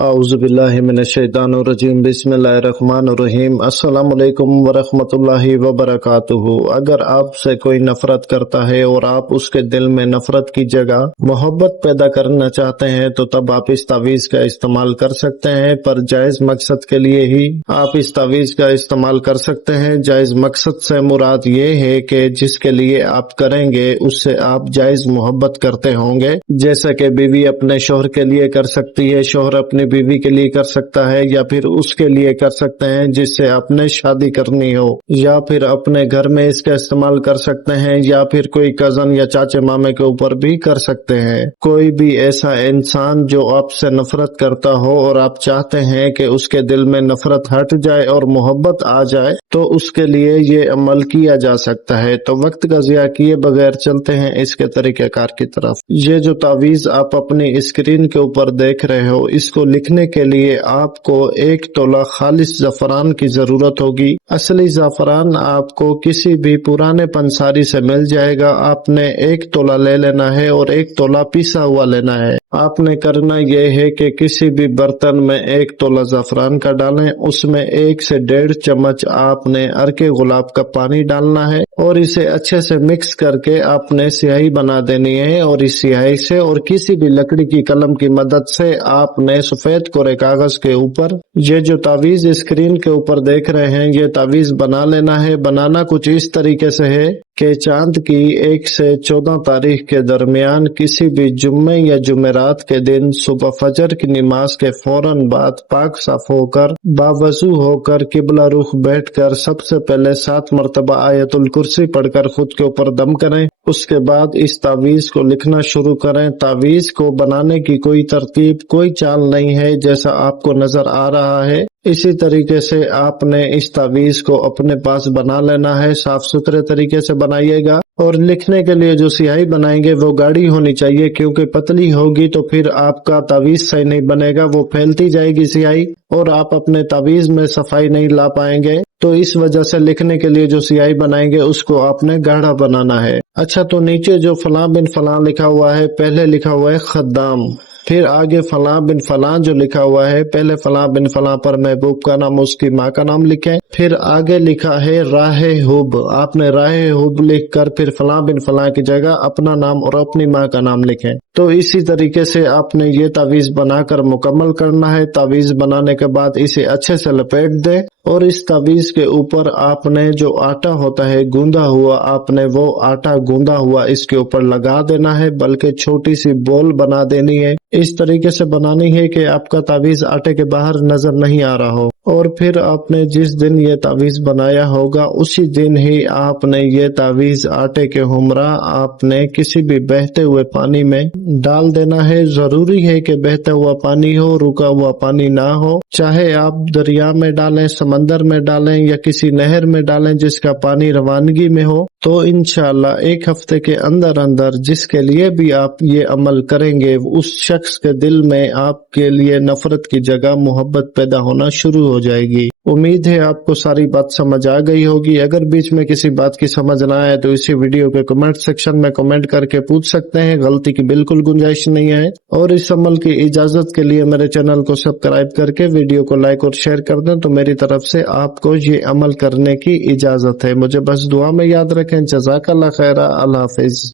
औज़ुबिल्लाहि मिनश्शैतानिर्रजीम बिस्मिल्लाहिर्रहमानिर्रहीम अस्सलाम वालेकुम वरहमतुल्लाहि वबरकातुहू। अगर आपसे कोई नफरत करता है और आप उसके दिल में नफरत की जगह मोहब्बत पैदा करना चाहते हैं तो तब आप इस तावीज़ का इस्तेमाल कर सकते हैं, पर जायज मकसद के लिए ही आप इस तावीज़ का इस्तेमाल कर सकते हैं। जायज मकसद से मुराद ये है कि जिसके लिए आप करेंगे उससे आप जायज मोहब्बत करते होंगे, जैसा कि बीवी अपने शोहर के लिए कर सकती है, शोहर अपनी बीवी के लिए कर सकता है, या फिर उसके लिए कर सकते हैं जिससे आपने शादी करनी हो, या फिर अपने घर में इसका इस्तेमाल कर सकते हैं, या फिर कोई कजन या चाचे मामे के ऊपर भी कर सकते हैं। कोई भी ऐसा इंसान जो आपसे नफरत करता हो और आप चाहते हैं कि उसके दिल में नफरत हट जाए और मोहब्बत आ जाए, तो उसके लिए ये अमल किया जा सकता है। तो वक्त का ज़िया किए बगैर चलते हैं इसके तरीक़ेकार की तरफ। ये जो तावीज़ आप अपनी स्क्रीन के ऊपर देख रहे हो, इसको लिखने के लिए आपको 1 तोला खालिस ज़फ़रान की जरूरत होगी। असली ज़फ़रान आपको किसी भी पुराने पंसारी से मिल जाएगा। आपने 1 तोला ले लेना है और 1 तोला पिसा हुआ लेना है। आपने करना यह है कि किसी भी बर्तन में 1 तोला ज़फ़रान का डालें, उसमें 1 से 1.5 चम्मच आपने अर्के गुलाब का पानी डालना है और इसे अच्छे से मिक्स करके आपने स्याही बना देनी है। और इस स्याही से और किसी भी लकड़ी की कलम की मदद से आपने सफेद कोरे कागज के ऊपर ये जो तावीज़ स्क्रीन के ऊपर देख रहे हैं, ये तावीज़ बना लेना है। बनाना कुछ इस तरीके से है कि चांद की 1 से 14 तारीख के दरमियान किसी भी जुम्मे या जुमेरात के दिन सुबह फजर की नमाज के फौरन बाद पाक साफ होकर बावजू होकर किबला रुख बैठकर सबसे पहले 7 मरतबा आयतुल कुर्सी पढ़कर खुद के ऊपर दम करें। उसके बाद इस तावीज़ को लिखना शुरू करें। तावीज़ को बनाने की कोई तरतीब, कोई चाल नहीं है, जैसा आपको नजर आ रहा है इसी तरीके से आपने इस तावीज़ को अपने पास बना लेना है। साफ सुथरे तरीके से बनाइएगा और लिखने के लिए जो स्याही बनाएंगे वो गाढ़ी होनी चाहिए, क्योंकि पतली होगी तो फिर आपका तावीज़ सही नहीं बनेगा, वो फैलती जाएगी स्याही और आप अपने तावीज़ में सफाई नहीं ला पाएंगे। तो इस वजह से लिखने के लिए जो स्याही बनाएंगे उसको आपने गाढ़ा बनाना है। अच्छा, तो नीचे जो फलां बिन फलां लिखा हुआ है, पहले लिखा हुआ है खद्दाम, फिर आगे फलां बिन फलां जो लिखा हुआ है, पहले फलां बिन फलां पर महबूब का नाम, उसकी माँ का नाम लिखें। फिर आगे लिखा है राहे हुब, आपने राहे हुब लिख कर फिर फलां बिन फलां की जगह अपना नाम और अपनी माँ का नाम लिखें। तो इसी तरीके से आपने ये तावीज़ बनाकर मुकम्मल करना है। तावीज़ बनाने के बाद इसे अच्छे से लपेट दें और इस तावीज़ के ऊपर आपने जो आटा होता है गूंदा हुआ, आपने वो आटा गूंदा हुआ इसके ऊपर लगा देना है, बल्कि छोटी सी बॉल बना देनी है। इस तरीके से बनानी है कि आपका तावीज़ आटे के बाहर नजर नहीं आ रहा हो। और फिर आपने जिस दिन ये तावीज़ बनाया होगा उसी दिन ही आपने ये तावीज़ आटे के हमरा आपने किसी भी बहते हुए पानी में डाल देना है। जरूरी है कि बहता हुआ पानी हो, रुका हुआ पानी ना हो। चाहे आप दरिया में डालें, समंदर में डालें या किसी नहर में डालें जिसका पानी रवानगी में हो। तो इंशाअल्लाह 1 हफ्ते के अंदर अंदर जिसके लिए भी आप ये अमल करेंगे उस शख्स के दिल में आपके लिए नफरत की जगह मोहब्बत पैदा होना शुरू हो जाएगी। उम्मीद है आपको सारी बात समझ आ गई होगी। अगर बीच में किसी बात की समझ ना आए तो इसी वीडियो के कमेंट सेक्शन में कमेंट करके पूछ सकते हैं, गलती की बिल्कुल गुंजाइश नहीं है। और इस अमल की इजाजत के लिए मेरे चैनल को सब्सक्राइब करके वीडियो को लाइक और शेयर कर दें, तो मेरी तरफ से आपको ये अमल करने की इजाजत है। मुझे बस दुआ में याद रखें। जज़ाकल्लाह खैरा। अल्लाह हाफिज।